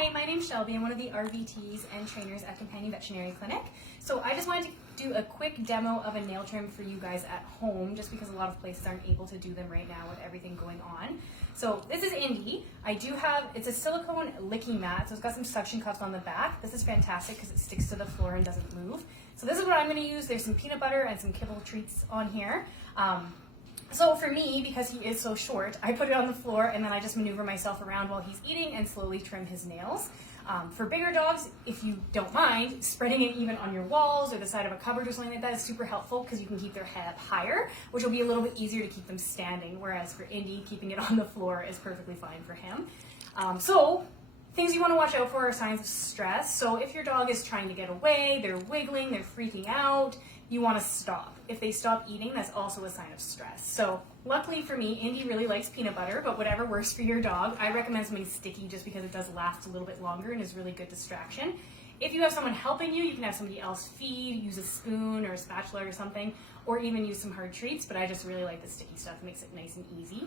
Hi, my name's Shelby. I'm one of the RVTs and trainers at Companion Veterinary Clinic. So I just wanted to do a quick demo of a nail trim for you guys at home, just because a lot of places aren't able to do them right now with everything going on. So this is Indy. It's a silicone licking mat, so it's got some suction cups on the back. This is fantastic because it sticks to the floor and doesn't move. So this is what I'm going to use. There's some peanut butter and some kibble treats on here. So for me, because he is so short, I put it on the floor and then I just maneuver myself around while he's eating and slowly trim his nails. For bigger dogs, if you don't mind, spreading it even on your walls or the side of a cupboard or something like that is super helpful because you can keep their head up higher, which will be a little bit easier to keep them standing, whereas for Indy, keeping it on the floor is perfectly fine for him. So things you want to watch out for are signs of stress. So if your dog is trying to get away, they're wiggling, they're freaking out, you want to stop. If they stop eating, that's also a sign of stress. So luckily for me, Indy really likes peanut butter, but whatever works for your dog. I recommend something sticky just because it does last a little bit longer and is really good distraction. If you have someone helping you, you can have somebody else feed, use a spoon or a spatula or something, or even use some hard treats, but I just really like the sticky stuff. It makes it nice and easy.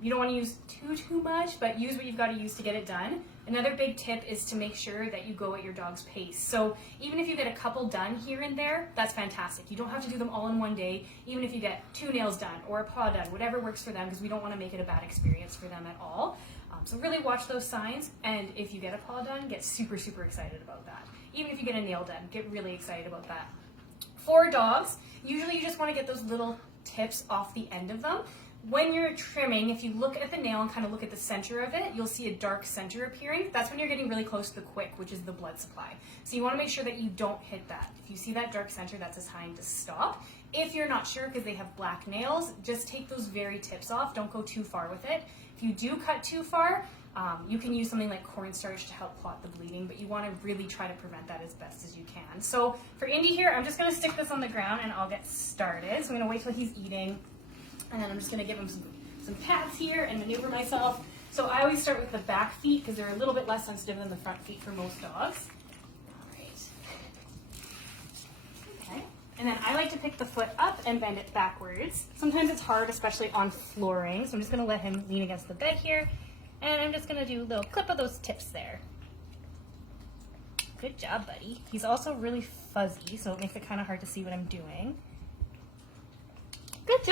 You don't want to use too much, but use what you've got to use to get it done. Another big tip is to make sure that you go at your dog's pace. So even if you get a couple done here and there, that's fantastic. You don't have to do them all in one day, even if you get 2 nails done or a paw done, whatever works for them, because we don't want to make it a bad experience for them at all. So really watch those signs, and if you get a paw done, get super excited about that. Even if you get a nail done, get really excited about that. For dogs, usually you just want to get those little tips off the end of them. When you're trimming, if you look at the nail and kind of look at the center of it, you'll see a dark center appearing. That's when you're getting really close to the quick, which is the blood supply. So you want to make sure that you don't hit that. If you see that dark center, that's a sign to stop. If you're not sure because they have black nails, just take those very tips off. Don't go too far with it. If you do cut too far, you can use something like cornstarch to help clot the bleeding, but you want to really try to prevent that as best as you can. So for Indy here, I'm just going to stick this on the ground and I'll get started. So I'm going to wait till he's eating. And then I'm just going to give him some pats here and maneuver myself. So I always start with the back feet because they're a little bit less sensitive than the front feet for most dogs. All right. Okay. And then I like to pick the foot up and bend it backwards. Sometimes it's hard, especially on flooring. So I'm just going to let him lean against the bed here. And I'm just going to do a little clip of those tips there. Good job, buddy. He's also really fuzzy, so it makes it kind of hard to see what I'm doing.